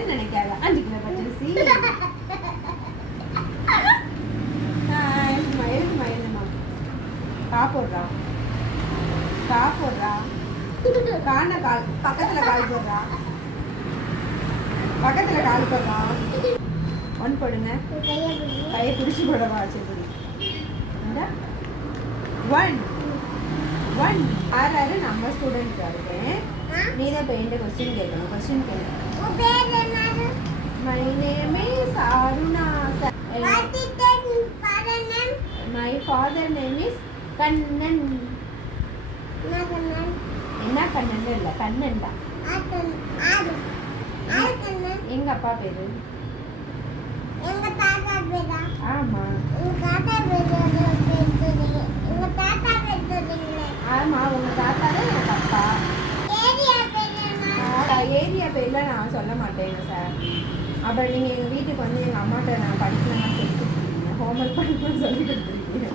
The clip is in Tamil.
இல்லைன்னு நினைக்காத. 5 கிலோ பச்சரிசி. மயிலுமா போடுறா காண கால் பக்கத்துல கால் போடுறா. 1 போடுங்க. கையை பிடிச்சி போடவா? சரி 1 யாரு நம்ம ஸ்டூடெண்ட் இருக்கேன். நீ தான் இப்போ என்கிட்ட கொஸ்டின் கேட்கணும். My name is Aruna. My father name is Kannan. என்ன கண்ணன் இல்லை, கண்ணன் தான். எங்க அப்பா பேரு? ஆமா ஆமா உங்க தாத்தா தான் எனக்கு அப்பா. ஏரியா பேர்ல நான் சொல்ல மாட்டேங்க சார். அப்புறம் நீங்க எங்க வீட்டுக்கு வந்து எங்க அம்மாட்ட நான் படிக்கணும்னு சொல்லி கொடுத்துருக்கீங்க, ஹோம்ஒர்க் படிக்கணும்னு சொல்லி கொடுத்துருக்கீங்க.